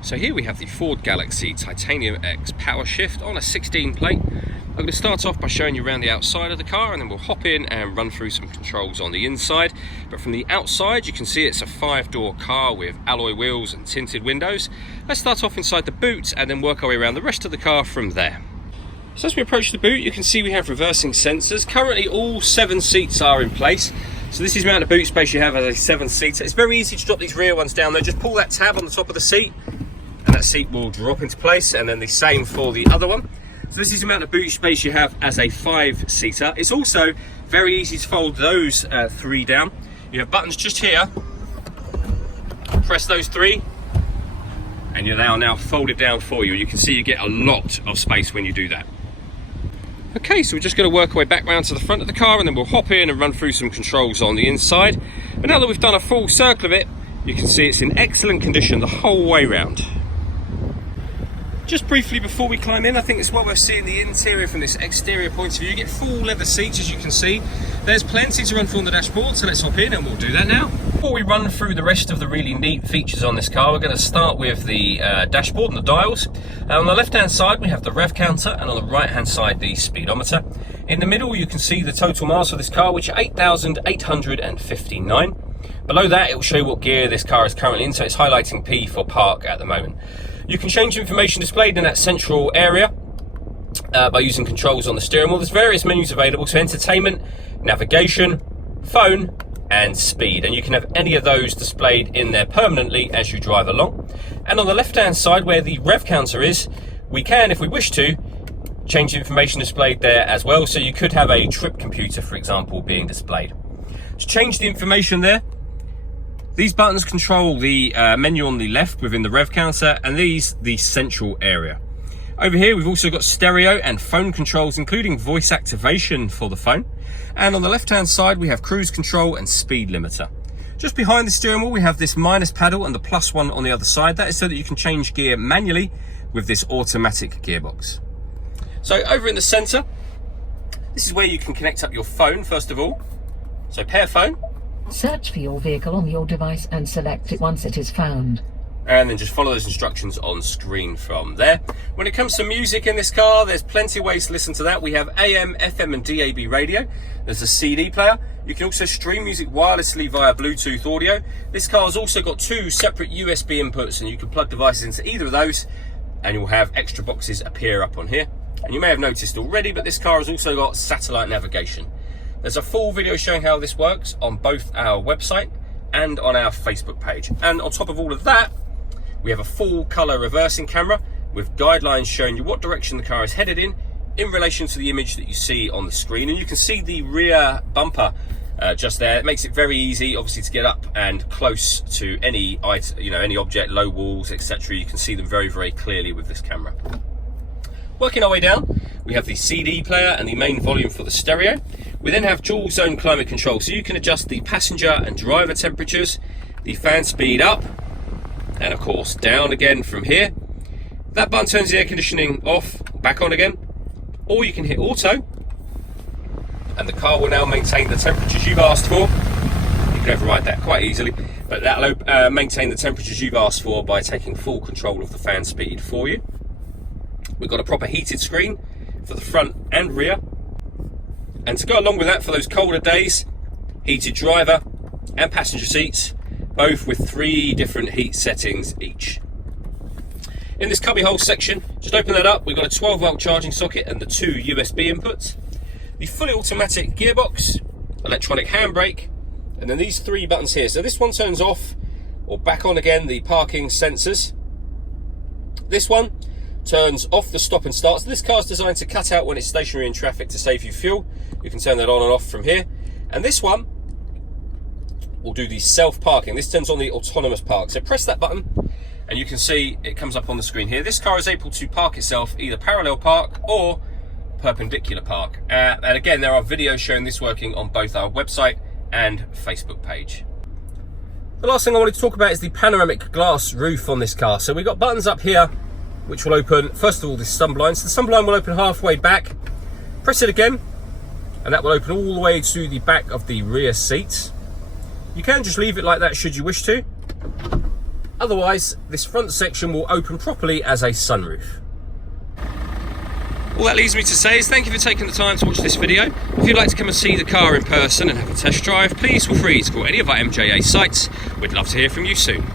So here we have the Ford Galaxy Titanium X Power Shift on a 16 plate. I'm going to start off by showing you around the outside of the car, and then we'll hop in and run through some controls on the inside. But from the outside you can see it's a 5-door car with alloy wheels and tinted windows. Let's start off inside the boot and then work our way around the rest of the car from there. So as we approach the boot, you can see we have reversing sensors. Currently all 7 seats are in place. So this is the amount of boot space you have as a 7-seater. It's very easy to drop these rear ones down there. Just pull that tab on the top of the seat and that seat will drop into place, and then the same for the other one. So this is the amount of boot space you have as a 5-seater. It's also very easy to fold those 3 down. You have buttons just here. Press those 3 and you're now folded down for you. You can see you get a lot of space when you do that. Okay, so we're just going to work our way back round to the front of the car, and then we'll hop in and run through some controls on the inside. But now that we've done a full circle of it, you can see it's in excellent condition the whole way round. Just briefly before we climb in, I think it's well worth seeing the interior from this exterior point of view. You get full leather seats, as you can see. There's plenty to run through on the dashboard, so let's hop in and we'll do that now. Before we run through the rest of the really neat features on this car, we're going to start with the dashboard and the dials. On the left-hand side, we have the rev counter, and on the right-hand side, the speedometer. In the middle, you can see the total miles for this car, which are 8,859. Below that, it will show you what gear this car is currently in, so it's highlighting P for park at the moment. You can change information displayed in that central area by using controls on the steering wheel. There's various menus available, so entertainment, navigation, phone, and speed. And you can have any of those displayed in there permanently as you drive along. And on the left-hand side, where the rev counter is, we can, if we wish to, change the information displayed there as well. So you could have a trip computer, for example, being displayed. To change the information there, these buttons control the menu on the left within the rev counter, and these the central area. Over here we've also got stereo and phone controls, including voice activation for the phone. And on the left hand side we have cruise control and speed limiter. Just behind the steering wheel we have this minus paddle and the plus one on the other side. That is so that you can change gear manually with this automatic gearbox. So over in the center, this is where you can connect up your phone first of all. So pair phone. Search for your vehicle on your device and select it once it is found. And then just follow those instructions on screen from there. When it comes to music in this car, there's plenty of ways to listen to that. We have AM, FM and DAB radio. There's a CD player. You can also stream music wirelessly via Bluetooth audio. This car has also got 2 separate USB inputs, and you can plug devices into either of those and you'll have extra boxes appear up on here. And you may have noticed already, but this car has also got satellite navigation. There's a full video showing how this works on both our website and on our Facebook page. And on top of all of that, we have a full color reversing camera with guidelines showing you what direction the car is headed in relation to the image that you see on the screen. And you can see the rear bumper just there. It makes it very easy, obviously, to get up and close to any item, any object, low walls, etc. You can see them very, very clearly with this camera. Working our way down, we have the CD player and the main volume for the stereo. We then have dual zone climate control, so you can adjust the passenger and driver temperatures, the fan speed up, and of course down again from here. That button turns the air conditioning off, back on again, or you can hit auto, and the car will now maintain the temperatures you've asked for. You can override that quite easily, but that'll maintain the temperatures you've asked for by taking full control of the fan speed for you. We've got a proper heated screen for the front and rear. And to go along with that, for those colder days, heated driver and passenger seats, both with 3 different heat settings each. In this cubbyhole section, just open that up, we've got a 12-volt charging socket and the 2 USB inputs, the fully automatic gearbox, electronic handbrake, and then these 3 buttons here. So this one turns off or back on again the parking sensors. This one turns off the stop and start. So this car is designed to cut out when it's stationary in traffic to save you fuel. You can turn that on and off from here. And this one will do the self-parking. This turns on the autonomous park. So press that button and you can see it comes up on the screen here. This car is able to park itself either parallel park or perpendicular park. And again, there are videos showing this working on both our website and Facebook page. The last thing I wanted to talk about is the panoramic glass roof on this car. So we've got buttons up here which will open, first of all, this sunblind. So the sunblind will open halfway back. Press it again, and that will open all the way to the back of the rear seats. You can just leave it like that should you wish to. Otherwise, this front section will open properly as a sunroof. All that leaves me to say is thank you for taking the time to watch this video. If you'd like to come and see the car in person and have a test drive, please feel free to call any of our MJA sites. We'd love to hear from you soon.